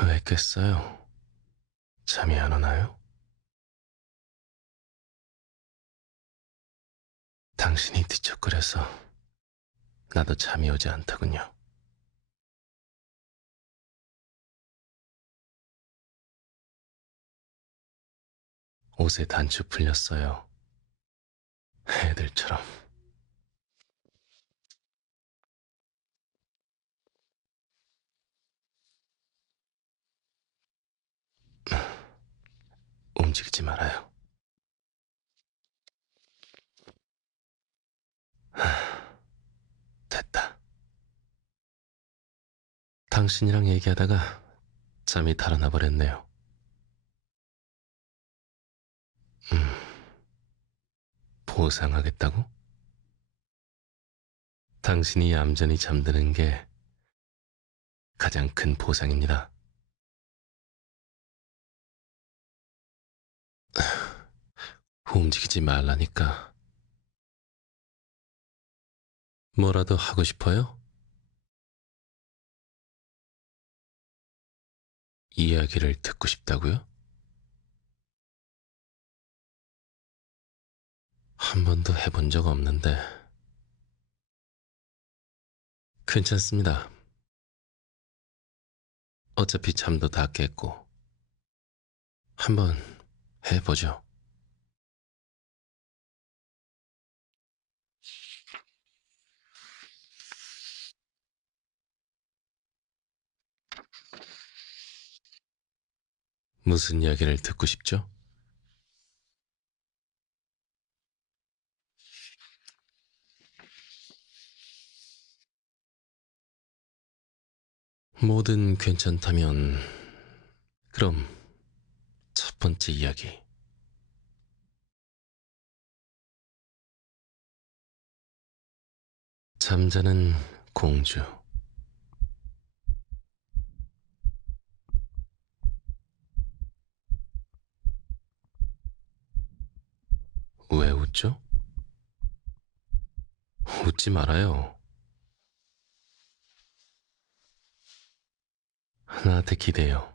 왜 깼어요? 잠이 안 오나요? 당신이 뒤척거려서 나도 잠이 오지 않더군요. 옷에 단추 풀렸어요. 애들처럼. 움직이지 말아요. 하, 됐다. 당신이랑 얘기하다가 잠이 달아나 버렸네요. 음, 보상하겠다고? 당신이 얌전히 잠드는 게 가장 큰 보상입니다. 움직이지 말라니까. 뭐라도 하고 싶어요? 이야기를 듣고 싶다고요? 한 번도 해본 적 없는데. 괜찮습니다. 어차피 잠도 다 깼고. 한번 해보죠. 무슨 이야기를 듣고 싶죠? 뭐든 괜찮다면, 그럼 첫 번째 이야기. 잠자는 공주. 왜 웃죠? 웃지 말아요. 나한테 기대요.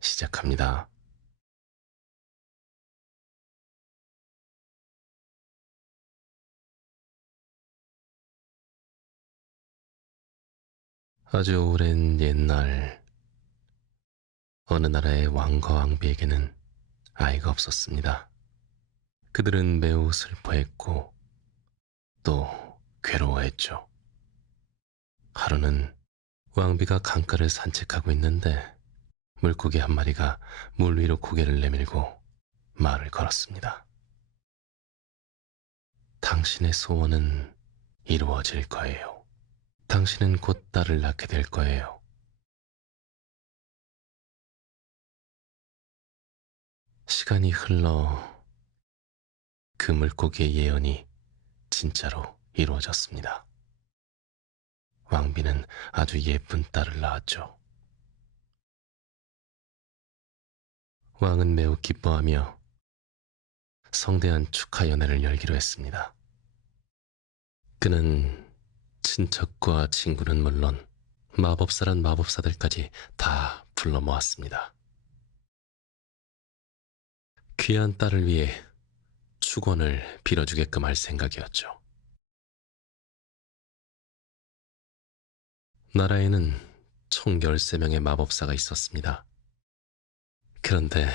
시작합니다. 아주 오랜 옛날, 어느 나라의 왕과 왕비에게는 아이가 없었습니다. 그들은 매우 슬퍼했고, 또 괴로워했죠. 하루는 왕비가 강가를 산책하고 있는데 물고기 한 마리가 물 위로 고개를 내밀고 말을 걸었습니다. 당신의 소원은 이루어질 거예요. 당신은 곧 딸을 낳게 될 거예요. 시간이 흘러 그 물고기의 예언이 진짜로 이루어졌습니다. 왕비는 아주 예쁜 딸을 낳았죠. 왕은 매우 기뻐하며 성대한 축하 연회를 열기로 했습니다. 그는 친척과 친구는 물론 마법사란 마법사들까지 다 불러 모았습니다. 귀한 딸을 위해 축원을 빌어주게끔 할 생각이었죠. 나라에는 총 13명의 마법사가 있었습니다. 그런데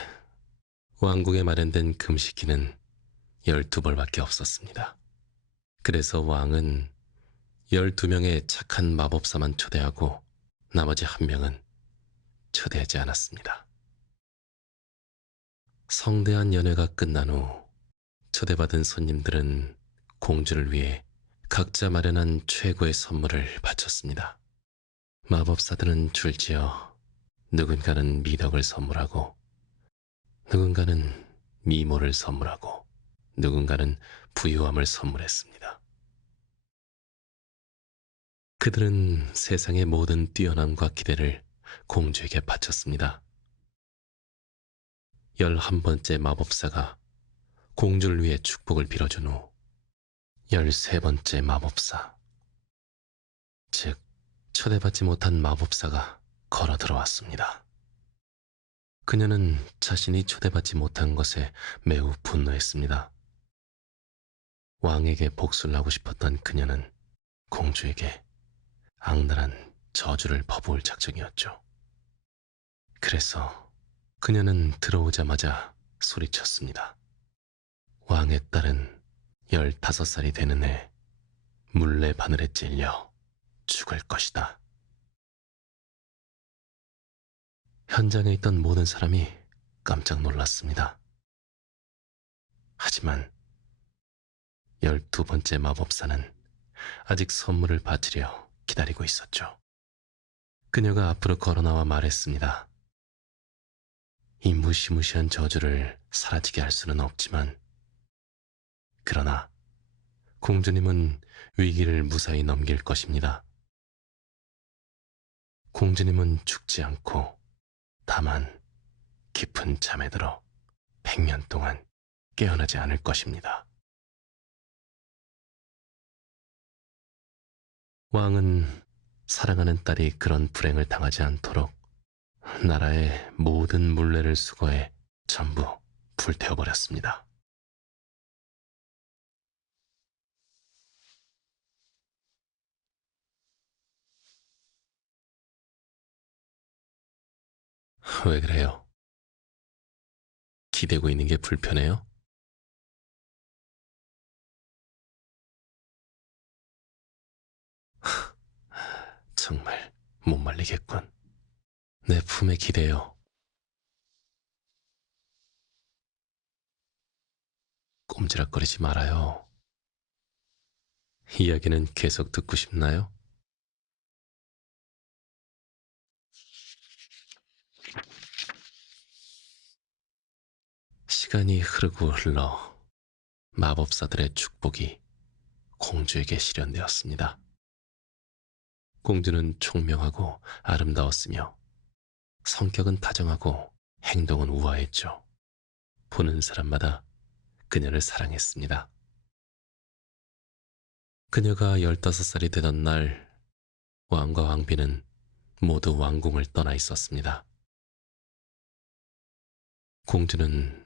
왕국에 마련된 금식기는 12벌밖에 없었습니다. 그래서 왕은 12명의 착한 마법사만 초대하고 나머지 한 명은 초대하지 않았습니다. 성대한 연회가 끝난 후 초대받은 손님들은 공주를 위해 각자 마련한 최고의 선물을 바쳤습니다. 마법사들은 줄지어 누군가는 미덕을 선물하고 누군가는 미모를 선물하고 누군가는 부유함을 선물했습니다. 그들은 세상의 모든 뛰어남과 기대를 공주에게 바쳤습니다. 열한 번째 마법사가 공주를 위해 축복을 빌어준 후 열세 번째 마법사, 즉 초대받지 못한 마법사가 걸어 들어왔습니다. 그녀는 자신이 초대받지 못한 것에 매우 분노했습니다. 왕에게 복수를 하고 싶었던 그녀는 공주에게 악랄한 저주를 퍼부을 작정이었죠. 그래서 그녀는 들어오자마자 소리쳤습니다. 왕의 딸은 열다섯 살이 되는 해 물레 바늘에 찔려 죽을 것이다. 현장에 있던 모든 사람이 깜짝 놀랐습니다. 하지만 열두 번째 마법사는 아직 선물을 바치려 기다리고 있었죠. 그녀가 앞으로 걸어 나와 말했습니다. 이 무시무시한 저주를 사라지게 할 수는 없지만, 그러나 공주님은 위기를 무사히 넘길 것입니다. 공주님은 죽지 않고 다만 깊은 잠에 들어 백년 동안 깨어나지 않을 것입니다. 왕은 사랑하는 딸이 그런 불행을 당하지 않도록 나라의 모든 물레를 수거해 전부 불태워버렸습니다. 왜 그래요? 기대고 있는 게 불편해요? 정말 못 말리겠군. 내 품에 기대요. 꼼지락거리지 말아요. 이야기는 계속 듣고 싶나요? 시간이 흐르고 흘러 마법사들의 축복이 공주에게 실현되었습니다. 공주는 총명하고 아름다웠으며 성격은 다정하고 행동은 우아했죠. 보는 사람마다 그녀를 사랑했습니다. 그녀가 열다섯 살이 되던 날 왕과 왕비는 모두 왕궁을 떠나 있었습니다. 공주는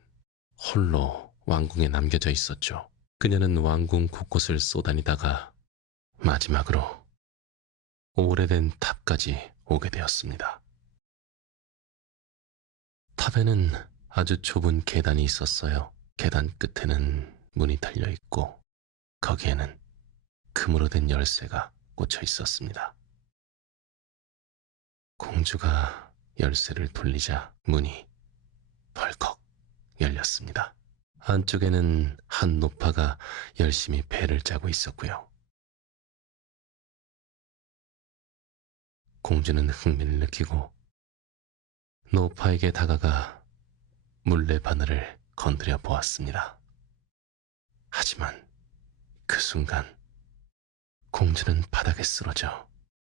홀로 왕궁에 남겨져 있었죠. 그녀는 왕궁 곳곳을 쏘다니다가 마지막으로 오래된 탑까지 오게 되었습니다. 탑에는 아주 좁은 계단이 있었어요. 계단 끝에는 문이 달려 있고 거기에는 금으로 된 열쇠가 꽂혀 있었습니다. 공주가 열쇠를 돌리자 문이 벌컥 열렸습니다. 안쪽에는 한 노파가 열심히 배를 짜고 있었고요. 공주는 흥미를 느끼고 노파에게 다가가 물레 바늘을 건드려 보았습니다. 하지만 그 순간 공주는 바닥에 쓰러져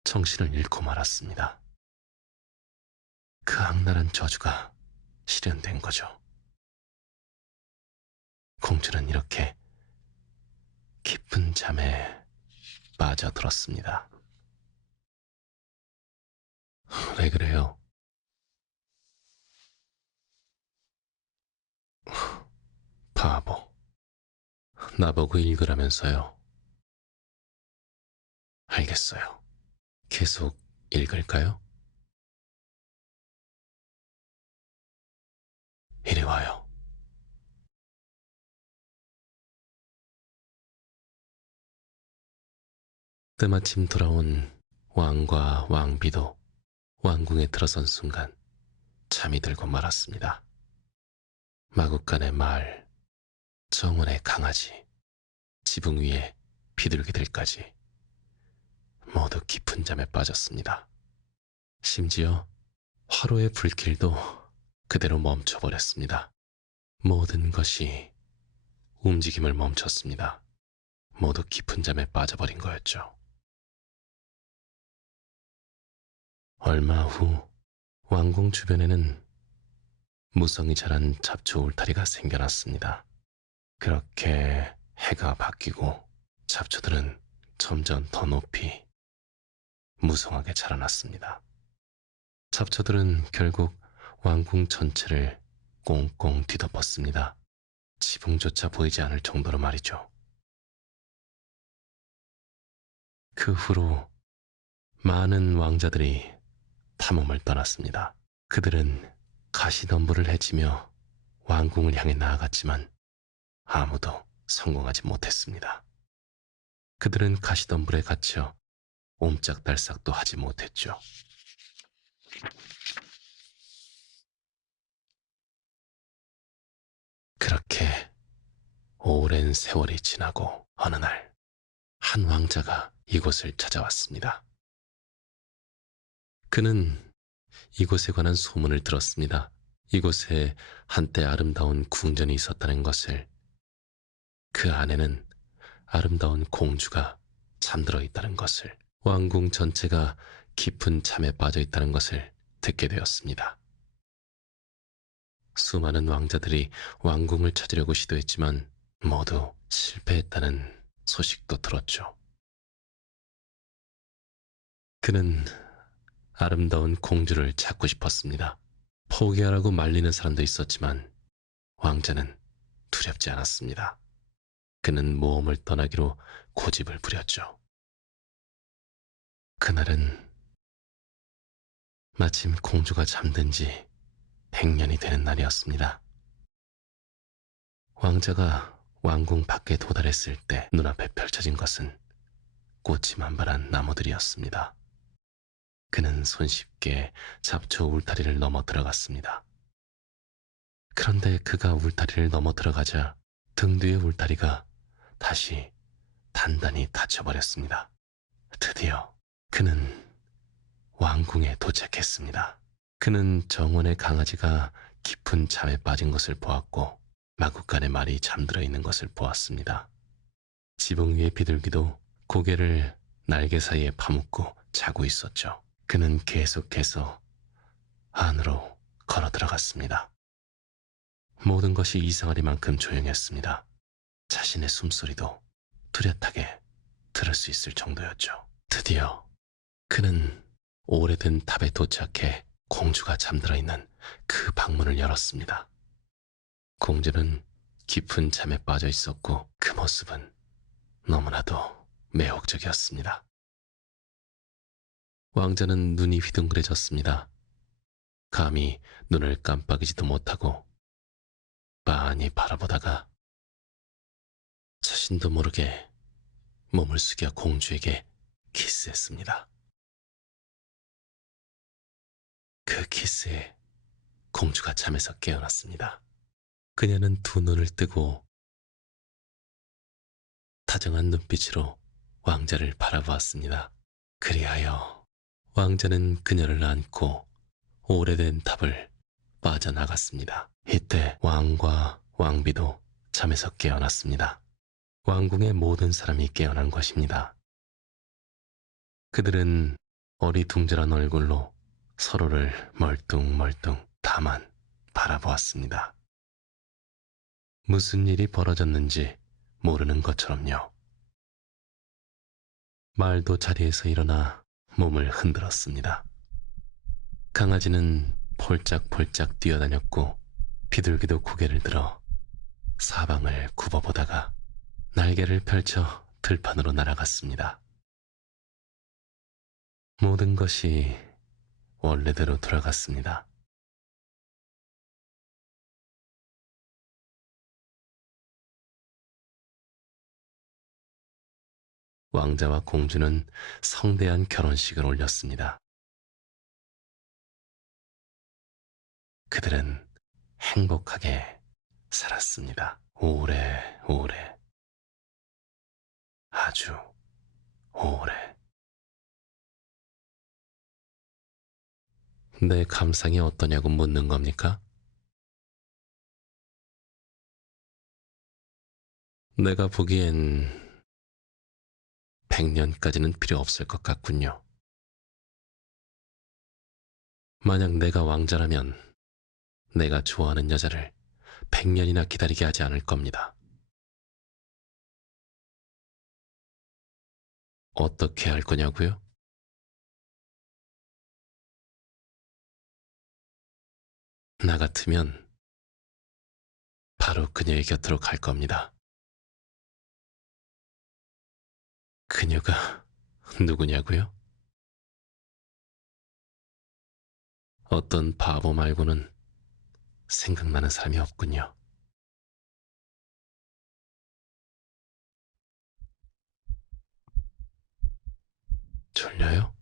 정신을 잃고 말았습니다. 그 악랄한 저주가 실현된 거죠. 공주는 이렇게 깊은 잠에 빠져들었습니다. 왜 그래요? 바보. 나보고 읽으라면서요. 알겠어요. 계속 읽을까요? 이리 와요. 때마침 돌아온 왕과 왕비도 왕궁에 들어선 순간 잠이 들고 말았습니다. 마국간의 말, 정원의 강아지, 지붕 위에 비둘기들까지 모두 깊은 잠에 빠졌습니다. 심지어 화로의 불길도 그대로 멈춰버렸습니다. 모든 것이 움직임을 멈췄습니다. 모두 깊은 잠에 빠져버린 거였죠. 얼마 후 왕궁 주변에는 무성이 자란 잡초 울타리가 생겨났습니다. 그렇게 해가 바뀌고 잡초들은 점점 더 높이 무성하게 자라났습니다. 잡초들은 결국 왕궁 전체를 꽁꽁 뒤덮었습니다. 지붕조차 보이지 않을 정도로 말이죠. 그 후로 많은 왕자들이 탐험을 떠났습니다. 그들은 가시덤불을 헤치며 왕궁을 향해 나아갔지만 아무도 성공하지 못했습니다. 그들은 가시덤불에 갇혀 옴짝달싹도 하지 못했죠. 그렇게 오랜 세월이 지나고 어느 날 한 왕자가 이곳을 찾아왔습니다. 그는 이곳에 관한 소문을 들었습니다. 이곳에 한때 아름다운 궁전이 있었다는 것을 그 안에는 아름다운 공주가 잠들어 있다는 것을 왕궁 전체가 깊은 잠에 빠져 있다는 것을 듣게 되었습니다. 수많은 왕자들이 왕궁을 찾으려고 시도했지만 모두 실패했다는 소식도 들었죠. 그는 아름다운 공주를 찾고 싶었습니다. 포기하라고 말리는 사람도 있었지만 왕자는 두렵지 않았습니다. 그는 모험을 떠나기로 고집을 부렸죠. 그날은 마침 공주가 잠든 지 100년이 되는 날이었습니다. 왕자가 왕궁 밖에 도달했을 때 눈앞에 펼쳐진 것은 꽃이 만발한 나무들이었습니다. 그는 손쉽게 잡초 울타리를 넘어 들어갔습니다. 그런데 그가 울타리를 넘어 들어가자 등 뒤의 울타리가 다시 단단히 닫혀버렸습니다. 드디어 그는 왕궁에 도착했습니다. 그는 정원의 강아지가 깊은 잠에 빠진 것을 보았고 마구간의 말이 잠들어 있는 것을 보았습니다. 지붕 위의 비둘기도 고개를 날개 사이에 파묻고 자고 있었죠. 그는 계속해서 안으로 걸어 들어갔습니다. 모든 것이 이상하리만큼 조용했습니다. 자신의 숨소리도 뚜렷하게 들을 수 있을 정도였죠. 드디어 그는 오래된 탑에 도착해 공주가 잠들어 있는 그 방문을 열었습니다. 공주는 깊은 잠에 빠져 있었고 그 모습은 너무나도 매혹적이었습니다. 왕자는 눈이 휘둥그레졌습니다. 감히 눈을 깜빡이지도 못하고 빤히 바라보다가 자신도 모르게 몸을 숙여 공주에게 키스했습니다. 그 키스에 공주가 잠에서 깨어났습니다. 그녀는 두 눈을 뜨고 다정한 눈빛으로 왕자를 바라보았습니다. 그리하여 왕자는 그녀를 안고 오래된 탑을 빠져나갔습니다. 이때 왕과 왕비도 잠에서 깨어났습니다. 왕궁의 모든 사람이 깨어난 것입니다. 그들은 어리둥절한 얼굴로 서로를 멀뚱멀뚱 다만 바라보았습니다. 무슨 일이 벌어졌는지 모르는 것처럼요. 말도 자리에서 일어나 몸을 흔들었습니다. 강아지는 폴짝폴짝 뛰어다녔고 비둘기도 고개를 들어 사방을 굽어보다가 날개를 펼쳐 들판으로 날아갔습니다. 모든 것이 원래대로 돌아갔습니다. 왕자와 공주는 성대한 결혼식을 올렸습니다. 그들은 행복하게 살았습니다. 오래, 오래. 아주 오래. 내 감상이 어떠냐고 묻는 겁니까? 내가 보기엔 100년까지는 필요 없을 것 같군요. 만약 내가 왕자라면 내가 좋아하는 여자를 100년이나 기다리게 하지 않을 겁니다. 어떻게 할 거냐고요? 나 같으면 바로 그녀의 곁으로 갈 겁니다. 그녀가 누구냐고요? 어떤 바보 말고는 생각나는 사람이 없군요. 졸려요?